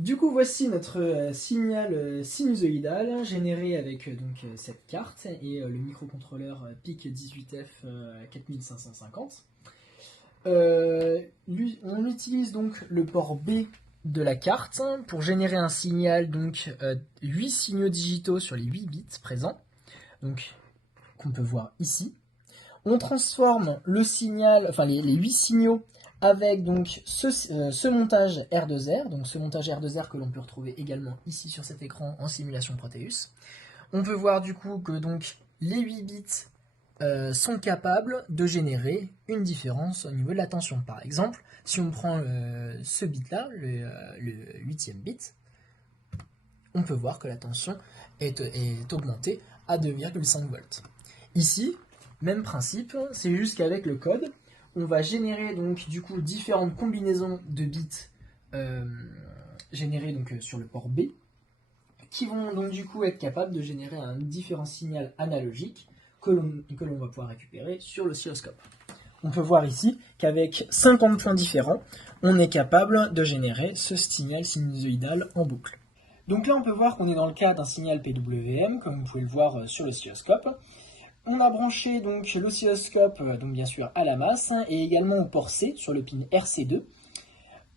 Du coup, voici notre signal sinusoïdal généré avec cette carte et le microcontrôleur PIC 18F 4550. On utilise donc le port B de la carte pour générer un signal, 8 signaux digitaux sur les 8 bits présents, donc qu'on peut voir ici. On transforme le signal, enfin les 8 signaux avec donc ce montage R2R, donc ce montage R2R que l'on peut retrouver également ici sur cet écran en simulation Proteus. On peut voir du coup que donc les 8 bits sont capables de générer une différence au niveau de la tension. Par exemple, si on prend ce bit là, le 8e bit, on peut voir que la tension est augmentée à 2,5 volts. Ici, même principe, c'est juste qu'avec le code, on va générer donc du coup différentes combinaisons de bits générées sur le port B, qui vont donc du coup être capables de générer un différent signal analogique que l'on va pouvoir récupérer sur l'oscilloscope. On peut voir ici qu'avec 50 points différents, on est capable de générer ce signal sinusoïdal en boucle. Donc là, on peut voir qu'on est dans le cas d'un signal PWM, comme vous pouvez le voir sur l'oscilloscope. On a branché donc l'oscilloscope donc bien sûr à la masse et également au port C sur le pin RC2.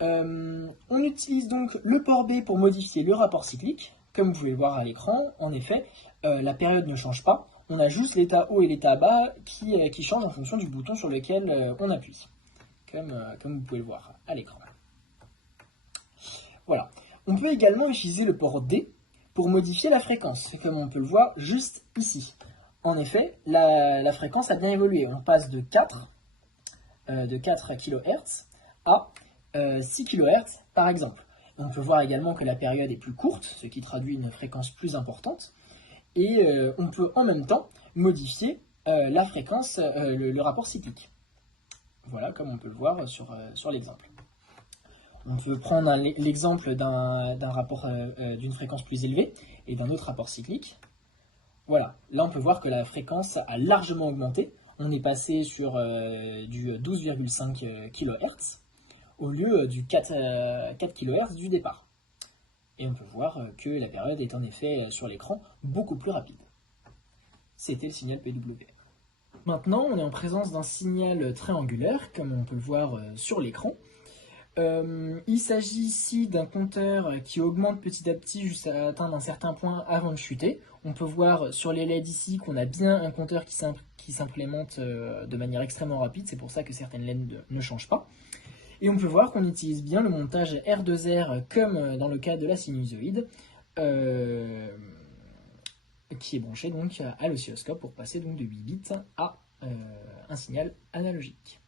On utilise donc le port B pour modifier le rapport cyclique. Comme vous pouvez le voir à l'écran, en effet, la période ne change pas. On a juste l'état haut et l'état bas qui changent en fonction du bouton sur lequel on appuie. Comme vous pouvez le voir à l'écran. Voilà. On peut également utiliser le port D pour modifier la fréquence, comme on peut le voir juste ici. En effet, la fréquence a bien évolué. On passe de 4 kHz à 6 kHz par exemple. On peut voir également que la période est plus courte, ce qui traduit une fréquence plus importante. Et on peut en même temps modifier la fréquence, le rapport cyclique. Voilà, comme on peut le voir sur l'exemple. On peut prendre l'exemple d'un rapport d'une fréquence plus élevée et d'un autre rapport cyclique. Voilà, là on peut voir que la fréquence a largement augmenté. On est passé sur du 12,5 kHz au lieu du 4 kHz du départ. Et on peut voir que la période est en effet sur l'écran beaucoup plus rapide. C'était le signal PWM. Maintenant, on est en présence d'un signal triangulaire, comme on peut le voir sur l'écran. Il s'agit ici d'un compteur qui augmente petit à petit jusqu'à atteindre un certain point avant de chuter. On peut voir sur les LED ici qu'on a bien un compteur qui s'implémente de manière extrêmement rapide, c'est pour ça que certaines LED ne changent pas. Et on peut voir qu'on utilise bien le montage R2R comme dans le cas de la sinusoïde, qui est branché donc à l'oscilloscope pour passer donc de 8 bits à un signal analogique.